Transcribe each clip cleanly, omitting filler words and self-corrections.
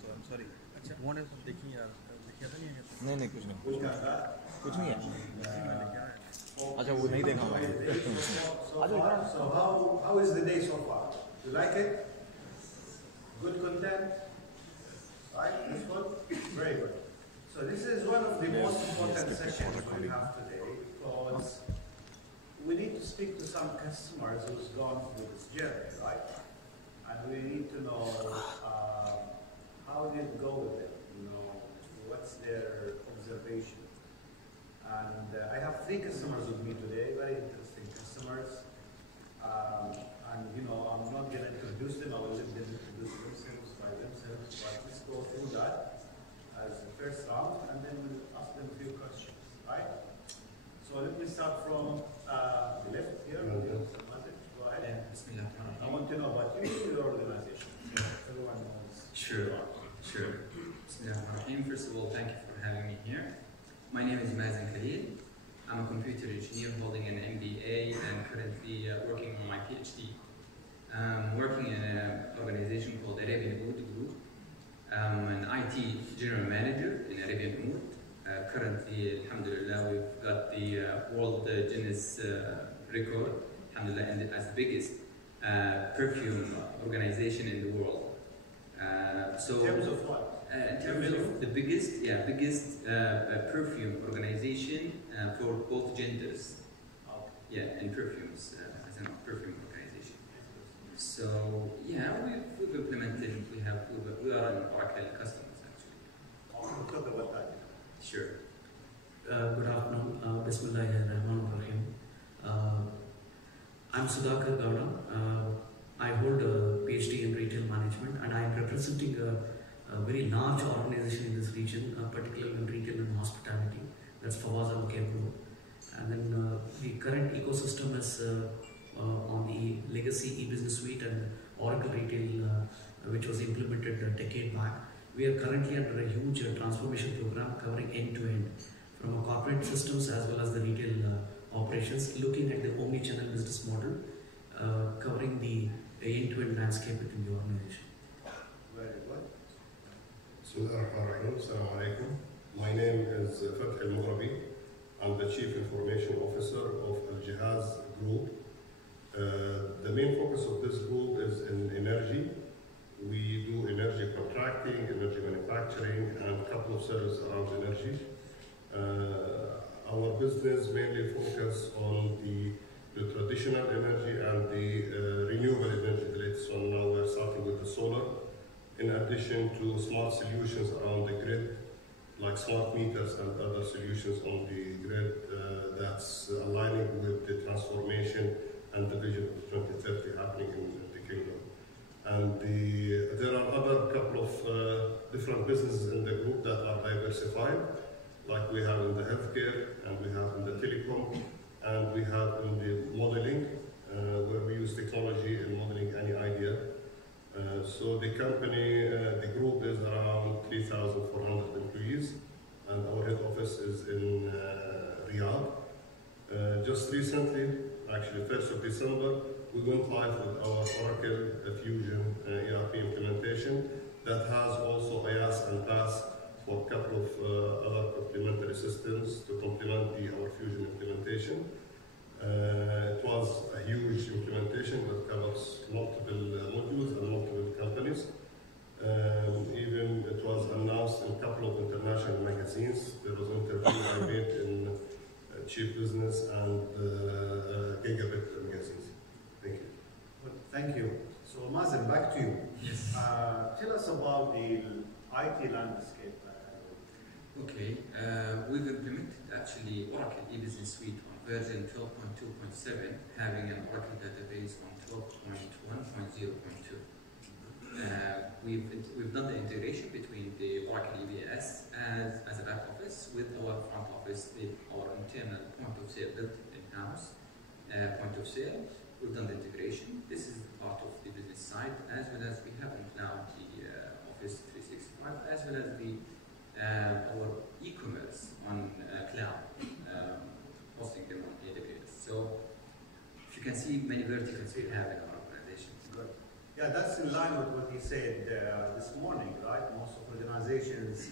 Sorry अच्छा वो ने देखी यार लिखा था नहीं नहीं कुछ नहीं है अच्छा वो नहीं देखा भाई So how is the day so far? You like it? Good content? Right? That's good? Very good. So this is one of the most important sessions we have today because we need to speak to some customers who's gone through this journey, right? And we need to know how did it go with it, you know, what's their observation. And I have 3 customers with me today, very interesting customers. And you know, I'm not going to introduce them, I will let them introduce themselves by themselves, but let's go through that as the first round, and then we'll ask them a few questions, right? So let me start from the left here. Go ahead. I want to know about you and your organization. Everyone knows. Sure. First of all, thank you for having me here. My name is Mazen Khalil. I'm a computer engineer holding an MBA and currently working on my PhD. I'm working in an organization called Arabian Oud Group. I'm an IT general manager in Arabian Oud. Currently, alhamdulillah, we've got the World Guinness record, alhamdulillah, and as the biggest perfume organization in the world. In terms of what? In terms of the biggest perfume organization for both genders. Okay. Yeah, in perfumes, as a perfume organization. So yeah, we've implemented. We are an Oracle customers actually. We'll talk about that. Sure. Good afternoon. Bismillahirrahmanirrahim. I'm Sudhakar Gowda. I hold a PhD in retail management, and I'm representing a very large organization in this region, particularly in retail and hospitality. That's Fawaz Al Kebro. And then the current ecosystem is on the legacy e-business suite and Oracle Retail, which was implemented a decade back. We are currently under a huge transformation program covering end-to-end, from corporate systems as well as the retail operations, looking at the omni-channel business model, covering the end-to-end landscape within the organization. Very good. Bismillahirrahmanirrahim. Assalamu alaikum. My name is Fath Al Mughrabi. I'm the Chief Information Officer of Al Jihaz Group. The main focus of this group is in energy. We do energy contracting, energy manufacturing, and a couple of services around energy. Our business mainly focuses on the traditional energy and the renewable energy. So now we're starting with the solar, in addition to smart solutions around the grid, like smart meters and other solutions on the grid that's aligning with the transformation and the vision of 2030 happening in the kingdom. And there are other couple of different businesses in the group that are diversified, like we have in the healthcare, and we have in the telecom, and we have in the modeling, where we use technology in modeling any idea. So the company, the group is around 3,400 employees, and our head office is in Riyadh. Just recently, actually 1st of December, we went live with our Oracle Fusion ERP implementation that has also IaaS and PaaS for a couple of other complementary systems to complement our Fusion implementation. It was a huge implementation that covers multiple modules and multiple companies. Even it was announced in a couple of international magazines. There was an interview I made in Chief Business and Gigabit magazines. Thank you. Well, thank you. So Mazen, back to you. Yes. Tell us about the IT landscape. Okay. We've implemented actually Oracle e-business suite on version 12.2.7, having an Oracle database on 12.1.0.2. We've done the integration between the Oracle EBS as a back office with our front office, our internal point of sale built in-house point of sale. We've done the integration. This is part of the business side, as well as we have in cloud the Office 365, as well as the our e-commerce on cloud, hosting them on AWS. So if you can see many verticals we have in our organization. Good. Yeah, that's in line with what he said this morning, right? Most organizations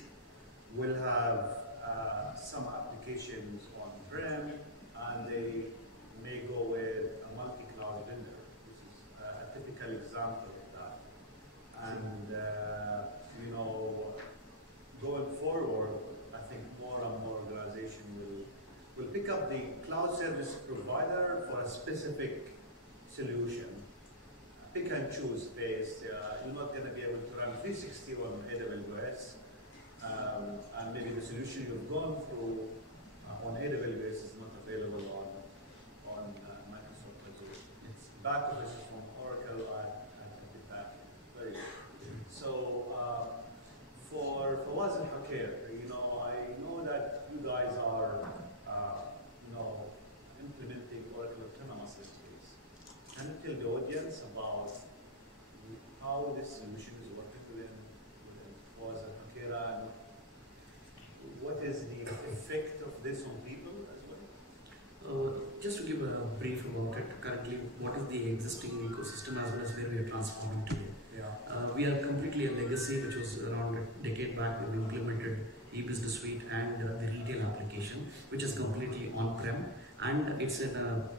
will have some applications on-prem, and they may go with a multi-cloud vendor. This is a typical example of that. And you know, going forward, I think more and more organizations will pick up the cloud service provider for a specific solution. Pick and choose based. You're not going to be able to run 360 on AWS, and maybe the solution you've gone through on AWS is not available on Microsoft Azure. It's back office from Oracle and back. Very good. So for Fawaz and Hakir, you know, I know that you guys are you know, implementing Oracle Autonomous Database. Can you tell the audience about how this solution is working within Fawaz and Hakir, and what is the effect of this on people as well? Just to give a brief about it, currently what is the existing ecosystem as well as where we are transforming today. Yeah. We are completely a legacy which was around a decade back when we implemented e-business suite and the retail application, which is completely on-prem, and it's in a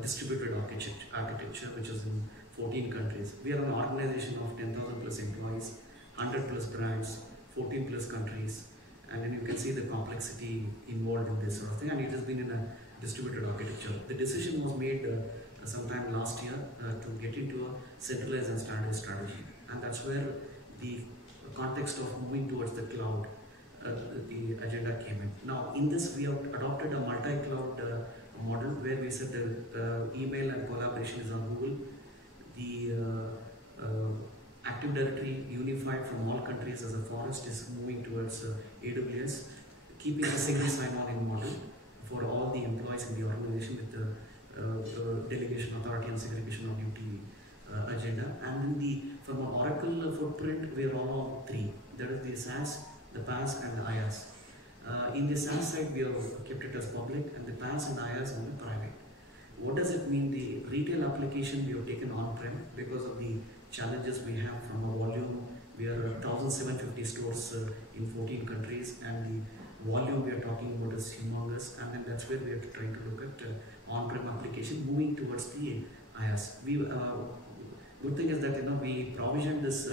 distributed architecture which is in 14 countries. We are an organization of 10,000 plus employees, 100 plus brands, 14 plus countries, and then you can see the complexity involved in this sort of thing, and it has been in a distributed architecture. The decision was made sometime last year to get into a centralized and standardized strategy, and that's where the context of moving towards the cloud, the agenda came in. Now in this we have adopted a multi-cloud model where we said the email and collaboration is on Google, the Active Directory unified from all countries as a forest is moving towards AWS, keeping a single sign-on model for all the employees in the organization with the delegation authority and segregation of duty agenda. And then from an Oracle footprint, we are all on 3. That is the SaaS, the PaaS and the IaaS. In the SaaS side, we have kept it as public, and the PaaS and IaaS only private. What does it mean? The retail application we have taken on-prem because of the challenges we have from a volume. We are 1,750 stores in 14 countries, and the volume we are talking about is humongous, and then that's where we are trying to look at on-prem application moving towards the IaaS. Good thing is that we provisioned this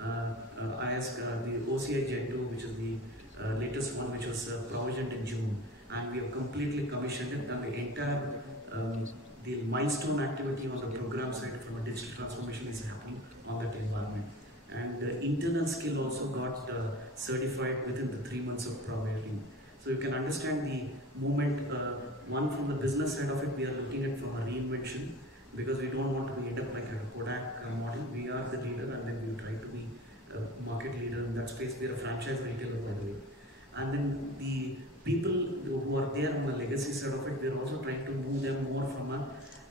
IaaS, the OCI Gen 2, which is the latest one, which was provisioned in June, and we have completely commissioned it, and the entire the milestone activity on the program side from a digital transformation is happening on that environment. And the internal skill also got certified within the 3 months of provisioning. So you can understand the movement, one from the business side of it, we are looking at from a reinvention, because we don't want to end up like a Kodak model. We are the leader, and then we try to be a market leader in that space. We are a franchise retailer, by the way. And then the people who are there on the legacy side of it, we are also trying to move them more from an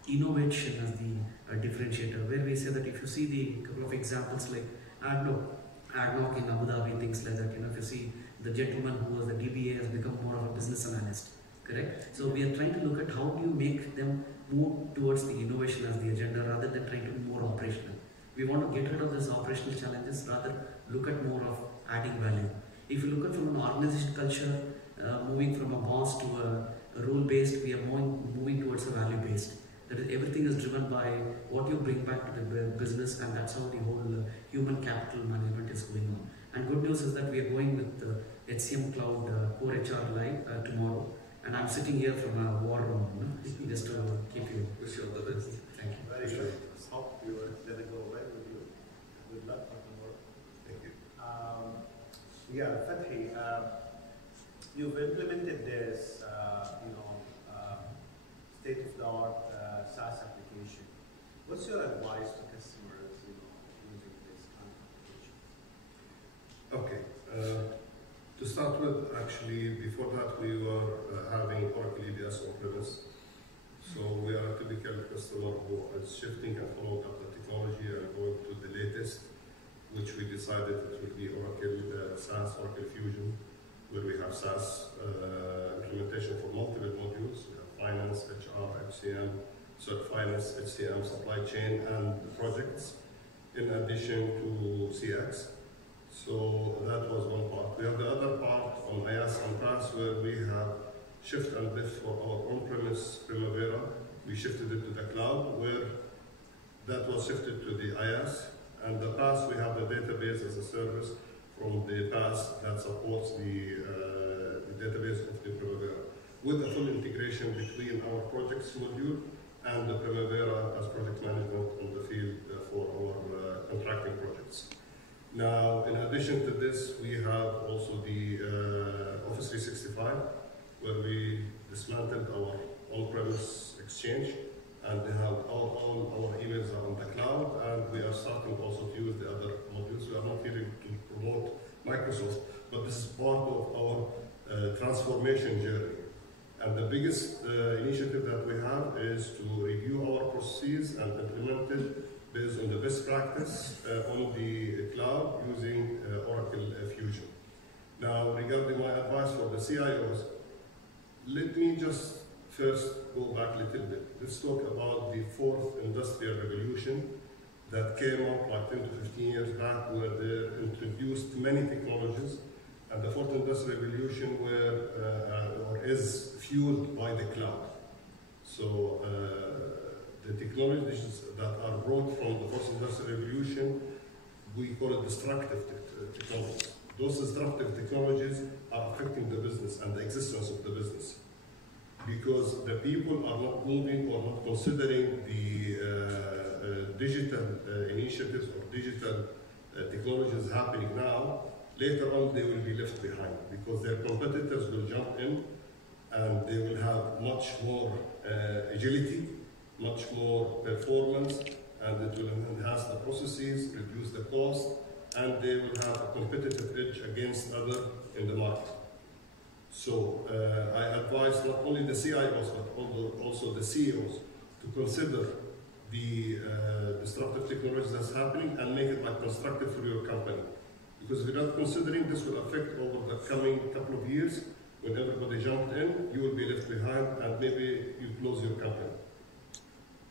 innovation as the differentiator, where we say that if you see the couple of examples like ADNOC in Abu Dhabi, things like that, if you see the gentleman who was the DBA has become more of a business analyst, correct? So we are trying to look at how do you make them move towards the innovation as the agenda rather than trying to be more operational. We want to get rid of these operational challenges, rather look at more of adding value. If you look at from an organization culture, moving from a boss to a rule-based, we are moving towards a value-based. That is, everything is driven by what you bring back to the business, and that's how the whole human capital management is going on. And good news is that we are going with HCM Cloud Core HR live tomorrow, and I'm sitting here from a war room, just to keep you. Wish you all the best. Thank you. Very good. Hope you are going to go well with you. Good luck for tomorrow. Thank you. Yeah, Fathi, you've implemented this, state-of-the-art SaaS application. What's your advice to customers, using this kind of application? Okay. To start with, actually, before that, we were having Oracle EBS on-premise. So we are a typical customer who is shifting and following up the technology and going to the latest, which we decided it will be Oracle SaaS, Oracle Fusion, where we have SaaS implementation for multiple modules. We have finance, HR, HCM, finance, HCM, supply chain, and projects, in addition to CX. So that was one part. We have the other part on IaaS and PaaS where we have shift and lift for our on-premise Primavera. We shifted it to the cloud where that was shifted to the IaaS. And the PaaS, we have the database as a service from the PaaS that supports the database of the Primavera, with a full integration between our projects module and the Primavera as project management on the field for our contracting projects. Now, in addition to this, we have also the Office 365, where we dismantled our on-premise Exchange, and they have all our emails are on the cloud, and we are starting also to use the other modules. We are not here to promote Microsoft, but this is part of our transformation journey. And the biggest initiative that we have is to review our processes and implement it based on the best practice on the cloud using Oracle Fusion. Now, regarding my advice for the CIOs, let me just first go back a little bit. Let's talk about the fourth industrial revolution that came up like 10 to 15 years back, where they introduced many technologies. And the fourth industrial revolution is fueled by the cloud. So the technologies that are brought from the fourth industrial revolution, we call it destructive technologies. Those destructive technologies are affecting the business and the existence of the business, because the people are not moving or not considering the digital initiatives or digital technologies happening now. Later on, they will be left behind because their competitors will jump in and they will have much more agility, much more performance, and it will enhance the processes, reduce the cost, and they will have a competitive edge against others in the market. So I advise not only the CIOs, but also the CEOs to consider the disruptive technologies that's happening and make it like constructive for your company. Because if you're not considering, this will affect over the coming couple of years. When everybody jumped in, you will be left behind and maybe you close your company.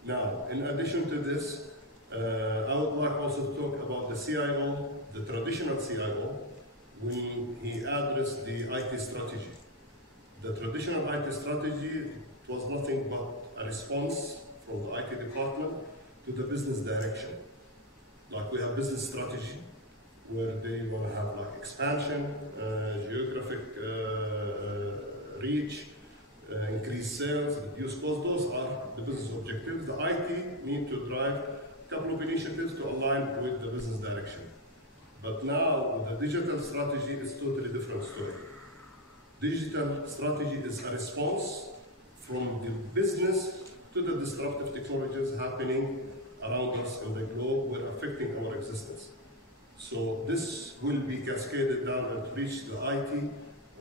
Now, in addition to this, I would like also to talk about the CIO, the traditional CIO, when he addressed the IT strategy. The traditional IT strategy was nothing but a response from the IT department to the business direction. Like we have business strategy, where they want to have like expansion, geographic reach, increase sales, reduce costs. Those are the business objectives. The IT need to drive a couple of initiatives to align with the business direction. But now, with the digital strategy, it's totally different story. Digital strategy is a response from the business to the disruptive technologies happening around us in the globe, were affecting our existence. So this will be cascaded down and reach the IT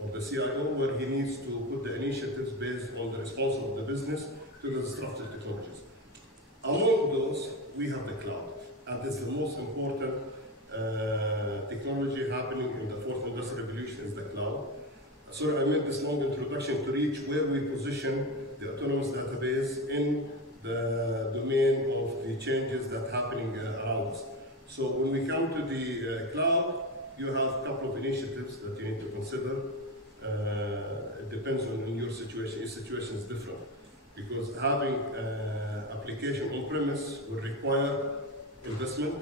or the CIO, where he needs to put the initiatives based on the response of the business to the disruptive technologies. Among those, we have the cloud, and this is the most important technology happening in the fourth industrial revolution is the cloud. So I made this long introduction to reach where we position the autonomous database in the domain of the changes that are happening around us. So when we come to the cloud, you have a couple of initiatives that you need to consider. It depends on your situation. Each situation is different, because having application on-premise will require investment,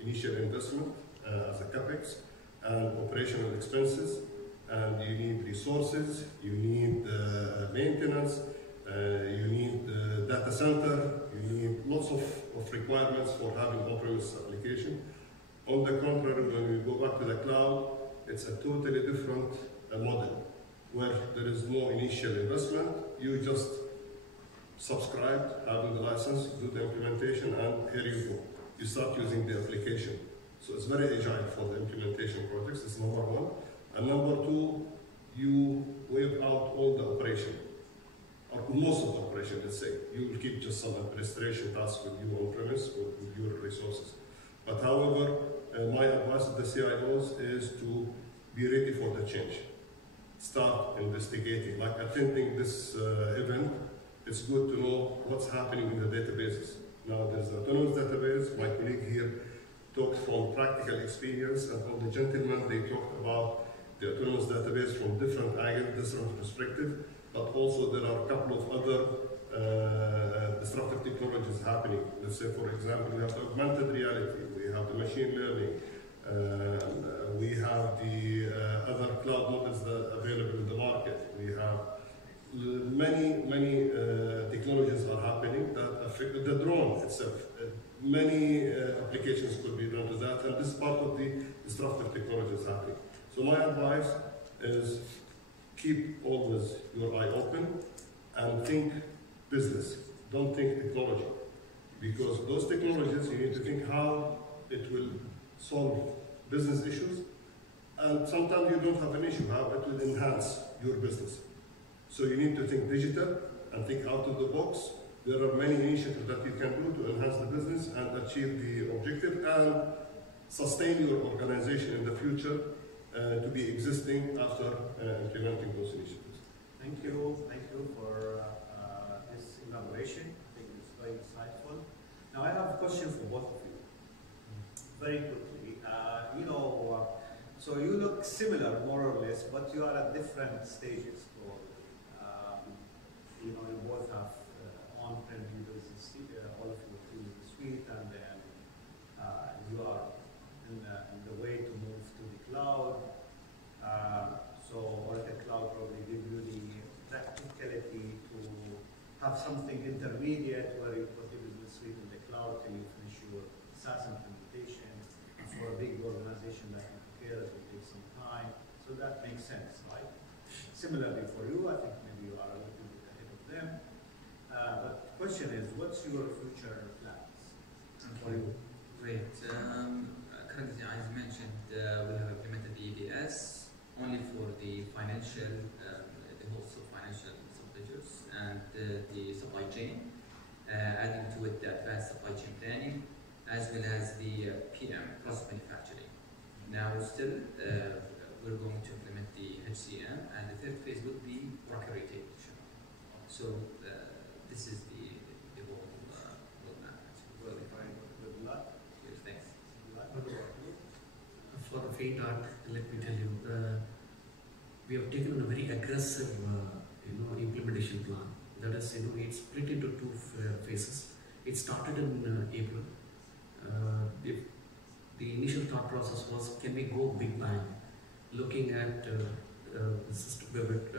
initial investment as a CapEx, and operational expenses, and you need resources, you need maintenance, you need data center, you need lots of requirements for having on-premise application. On the contrary, when we go back to the cloud, it's a totally different model, where there is no initial investment. You just subscribe, having the license, do the implementation, and here you go. You start using the application. So it's very agile for the implementation projects. It's number one. And number two, you waive out all the operation, or most of the operation, let's say. You will keep just some administration tasks with you on premise, with your resources. But however, my advice to the CIOs is to be ready for the change. Start investigating, like attending this event. It's good to know what's happening in the databases. Now there's an autonomous database. My colleague here talked from practical experience, and from the gentlemen, they talked about the autonomous database from different angles, different perspectives, but also there are a couple of other disruptive technologies happening. Let's say, for example, we have the augmented reality, we have the machine learning, we have the other cloud models that are available in the market. We have many technologies are happening that affect the drone itself. Many applications could be done to that, and this is part of the disruptive technologies happening. So my advice is keep always your eye open and think business. Don't think technology, because those technologies you need to think how it will solve business issues, and sometimes you don't have an issue, how it will enhance your business. So you need to think digital and think out of the box. There are many initiatives that you can do to enhance the business and achieve the objective and sustain your organization in the future to be existing after implementing those initiatives. Thank you for this elaboration. I think it's very insightful. Now I have a question for both of you. Very quickly. So you look similar, more or less, but you are at different stages. You both have on-prem users, all of you are using the suite, and then you are in the way to move to the cloud. So Oracle Cloud probably give you the practicality to have something intermediate where you put the business suite in the cloud till you finish your SaaS implementation. For a big organization that you prepare, it will take some time. So that makes sense, right? Similarly for you, I think maybe you are a little bit ahead of them. But the question is, what's your future plans for you? Great. Currently, as mentioned, we have implemented the EBS only for the financial, the wholesale financial subledgers and the supply chain, adding to it the advanced supply chain planning, as well as the PM, process manufacturing. Now, still, we're going to implement the HCM, and the third phase would be Oracle Retail. So, this is the whole roadmap. Well, good luck. Yes, thanks. For the faint art, let me tell you, we have taken a very aggressive, implementation plan. That is, it's split into two phases. It started in April. The initial thought process was, can we go big bang, looking at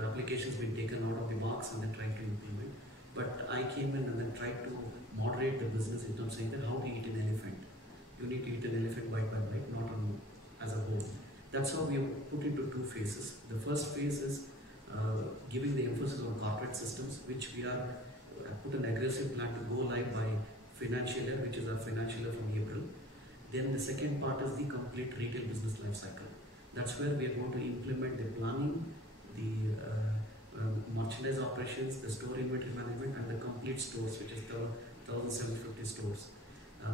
applications being taken out of the box and then trying to implement. But I came in and then tried to moderate the business in terms of saying that how do you eat an elephant? You need to eat an elephant bite by bite, not as a whole. That's how we have put into two phases. The first phase is giving the emphasis on corporate systems, which we are put an aggressive plan to go live by financial year, which is our financial year from April. Then the second part is the complete retail business life cycle. That's where we are going to implement the planning, the merchandise operations, the store inventory management, and the complete stores, which is 1,750 stores.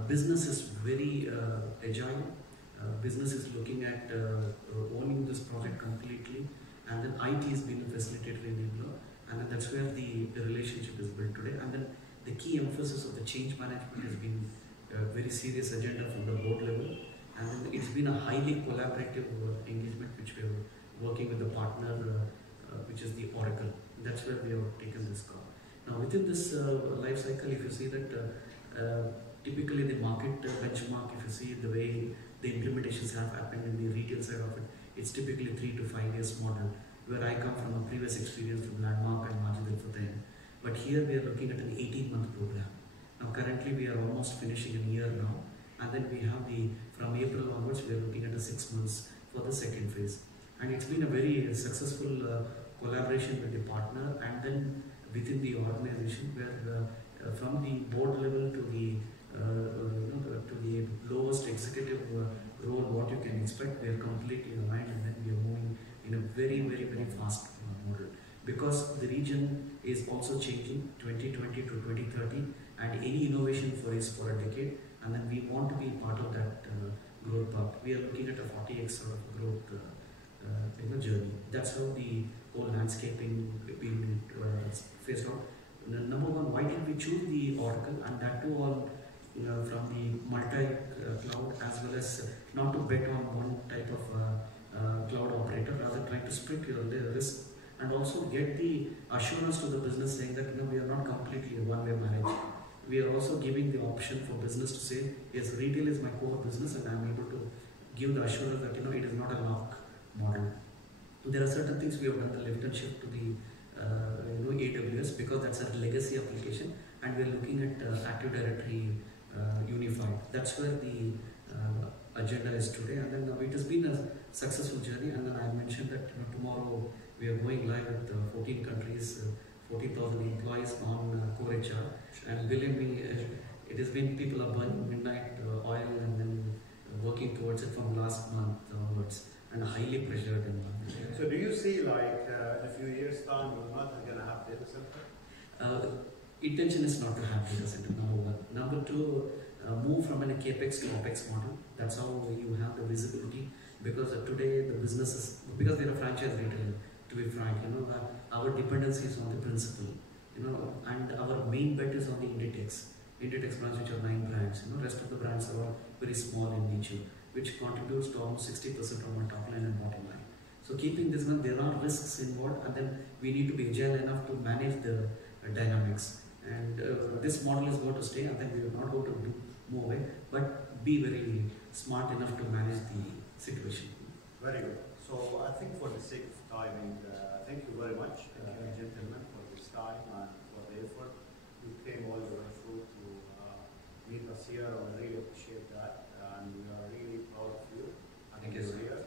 Business is very agile. Business is looking at owning this project completely, and then IT is being a facilitator enabler, and then that's where the relationship is built today. And then the key emphasis of the change management has been a very serious agenda from the board level, and then it's been a highly collaborative engagement which we are working with the partner, which is the Oracle. That's where we have taken this call. Now within this life cycle, if you see that typically the market benchmark, if you see the way the implementations have happened in the retail side of it, it's typically 3 to 5 years model, where I come from a previous experience from Landmark and Majid Al Futtaim. But here we are looking at an 18-month program. Now currently we are almost finishing a year now, and then we have from April onwards we are looking at 6 months for the second phase. And it's been a very successful collaboration with the partner, and then within the organization, where from the board level to the lowest executive role, what you can expect, we are completely aligned, and then we are moving in a very, very, very fast model. Because the region is also changing 2020 to 2030, and any innovation is for a decade, and then we want to be part of that growth path. We are looking at a 40x sort of growth journey. That's how the whole landscaping being phased out. Number one, why did we choose the Oracle, and that too on from the multi-cloud, as well as not to bet on one type of cloud operator, rather trying to split your risk and also get the assurance to the business saying that we are not completely a one-way marriage. We are also giving the option for business to say, yes, retail is my core business and I am able to give the assurance that it is not a lock model. There are certain things we have done the lift and shift to the AWS because that's a legacy application, and we are looking at Active Directory unified. That's where the agenda is today, and then it has been a successful journey. And then I mentioned that tomorrow we are going live with 14 countries, 14,000 employees on core HR. And believe me, it has been people are burning midnight oil and then working towards it from last month onwards, and a highly pressured environment. So do you see like in a few years time we're not going to have data center? Intention is not to have data center, number one. Number two, move from a capex to opex model. That's how you have the visibility, because today the businesses, because they're a franchise retailer, to be frank, our dependency is on the principal, and our main bet is on the Inditex brands, which are 9 brands. Rest of the brands are all very small in nature, which contributes to almost 60% of our top line and bottom line. So keeping this one, there are risks involved, and then we need to be agile enough to manage the dynamics. And this model is going to stay, and then we are not going to move away, but be very smart enough to manage the situation. Very good. So I think for the sake of timing, thank you very much, gentlemen, for this time and for the effort. You came all the way through to meet us here. I really appreciate that, and we are really proud of you. Thank you, sir. Here.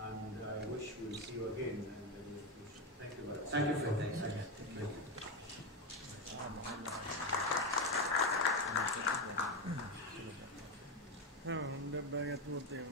And I wish we'll see you again in the near future. Thank you very much. Thank you for that. Thank you. हाँ, डब्बा का तो होते हैं।